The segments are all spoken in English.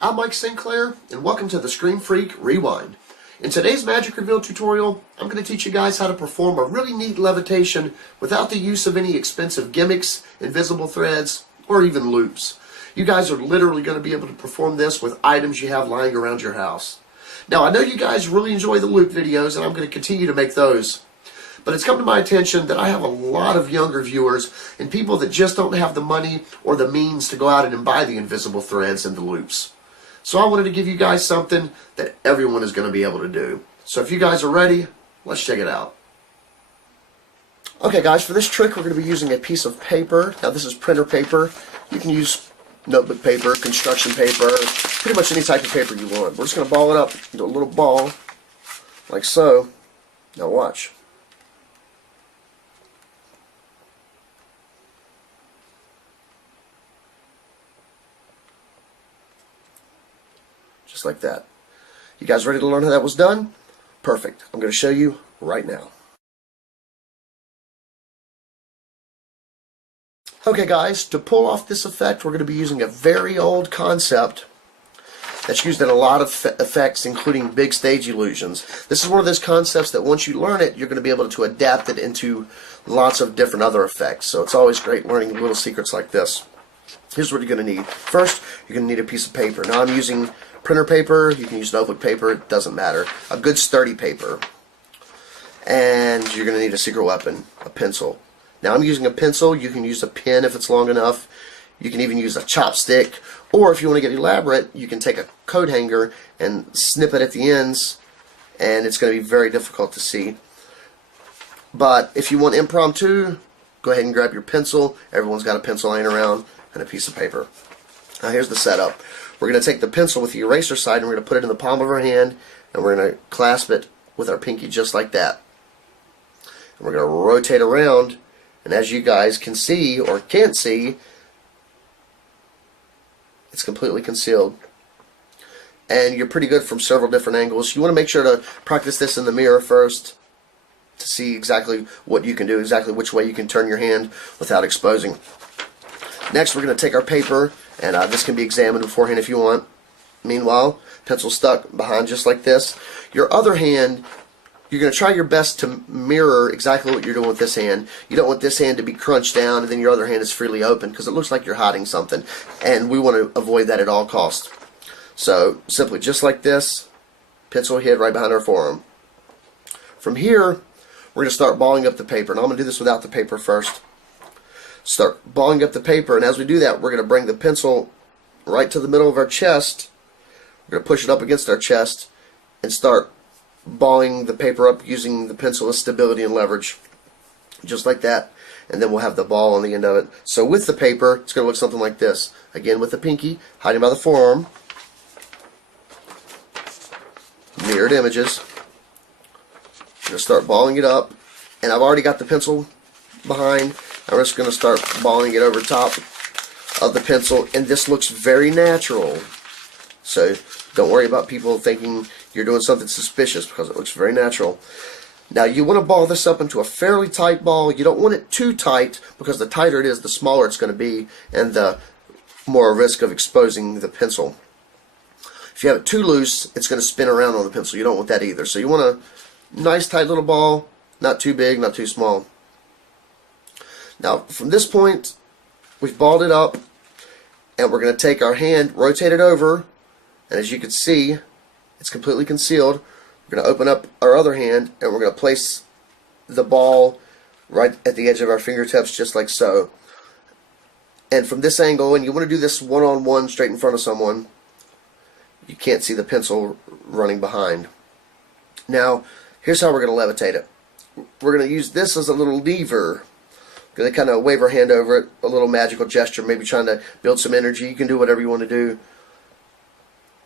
I'm Mike Sinclair, and welcome to the Screen Freak Rewind. In today's Magic Reveal tutorial, I'm going to teach you guys how to perform a really neat levitation without the use of any expensive gimmicks, invisible threads, or even loops. You guys are literally going to be able to perform this with items you have lying around your house. Now, I know you guys really enjoy the loop videos, and I'm going to continue to make those. But it's come to my attention that I have a lot of younger viewers and people that just don't have the money or the means to go out and buy the invisible threads and the loops. So I wanted to give you guys something that everyone is going to be able to do. So if you guys are ready, let's check it out. Okay guys, for this trick we're going to be using a piece of paper. Now this is printer paper. You can use notebook paper, construction paper, pretty much any type of paper you want. We're just going to ball it up into a little ball, like so. Now watch. Just like that. You guys ready to learn how that was done? Perfect. I'm going to show you right now. Okay guys, to pull off this effect we're going to be using a very old concept that's used in a lot of effects, including big stage illusions. This is one of those concepts that once you learn it, you're going to be able to adapt it into lots of different other effects. So it's always great learning little secrets like this. Here's what you're going to need. First, you're going to need a piece of paper. Now I'm using printer paper. You can use notebook paper. It doesn't matter. A good sturdy paper. And you're going to need a secret weapon, a pencil. Now I'm using a pencil. You can use a pen if it's long enough. You can even use a chopstick. Or if you want to get elaborate, you can take a coat hanger and snip it at the ends. And it's going to be very difficult to see. But if you want impromptu, go ahead and grab your pencil. Everyone's got a pencil laying around. And a piece of paper. Now here's the setup. We're going to take the pencil with the eraser side and we're going to put it in the palm of our hand and we're going to clasp it with our pinky just like that. And we're going to rotate around, and as you guys can see or can't see, it's completely concealed. And you're pretty good from several different angles. You want to make sure to practice this in the mirror first to see exactly what you can do, exactly which way you can turn your hand without exposing. Next we're going to take our paper, and this can be examined beforehand if you want. Meanwhile, pencil stuck behind just like this. Your other hand, you're going to try your best to mirror exactly what you're doing with this hand. You don't want this hand to be crunched down and then your other hand is freely open because it looks like you're hiding something. And we want to avoid that at all costs. So simply just like this, pencil hid right behind our forearm. From here, we're going to start balling up the paper. Now I'm going to do this without the paper first. Start balling up the paper, and as we do that we're going to bring the pencil right to the middle of our chest. We're going to push it up against our chest and start balling the paper up using the pencil as stability and leverage, just like that, and then we'll have the ball on the end of it. So with the paper it's going to look something like this. Again with the pinky hiding by the forearm. Mirrored images. I'm going to start balling it up, and I've already got the pencil behind. I'm just going to start balling it over top of the pencil, and this looks very natural. So don't worry about people thinking you're doing something suspicious because it looks very natural. Now you want to ball this up into a fairly tight ball. You don't want it too tight because the tighter it is, the smaller it's going to be, and the more risk of exposing the pencil. If you have it too loose, it's going to spin around on the pencil. You don't want that either. So you want a nice tight little ball, not too big, not too small. Now from this point we've balled it up, and we're going to take our hand, rotate it over, and as you can see it's completely concealed. We're going to open up our other hand and we're going to place the ball right at the edge of our fingertips just like so. And from this angle, and you want to do this one-on-one straight in front of someone, you can't see the pencil running behind. Now here's how we're going to levitate it. We're going to use this as a little lever. Going to kind of wave our hand over it, a little magical gesture, maybe trying to build some energy. You can do whatever you want to do.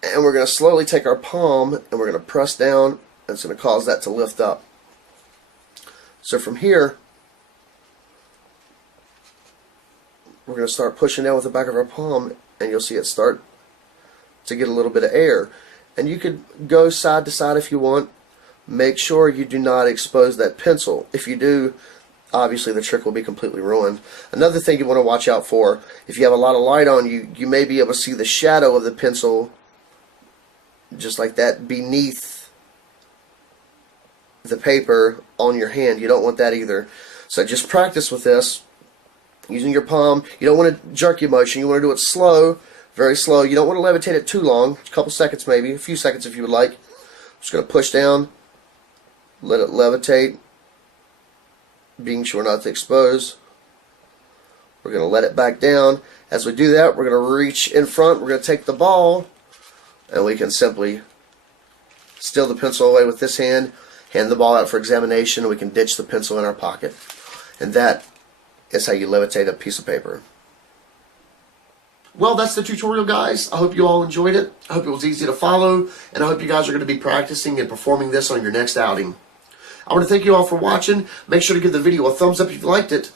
And we're going to slowly take our palm and we're going to press down, and it's going to cause that to lift up. So from here, we're going to start pushing down with the back of our palm, and you'll see it start to get a little bit of air. And you could go side to side if you want. Make sure you do not expose that pencil. If you do, obviously the trick will be completely ruined. Another thing you want to watch out for, if you have a lot of light on you, you may be able to see the shadow of the pencil just like that, beneath the paper on your hand. You don't want that either. So just practice with this, using your palm. You don't want to jerk your motion. You want to do it slow, very slow. You don't want to levitate it too long, a couple seconds maybe, a few seconds if you would like. Just going to push down, let it levitate, being sure not to expose. We're going to let it back down. As we do that, we're going to reach in front. We're going to take the ball, and we can simply steal the pencil away with this hand, hand the ball out for examination, and we can ditch the pencil in our pocket. And that is how you levitate a piece of paper. Well, that's the tutorial, guys. I hope you all enjoyed it. I hope it was easy to follow, and I hope you guys are going to be practicing and performing this on your next outing. I want to thank you all for watching. Make sure to give the video a thumbs up if you liked it.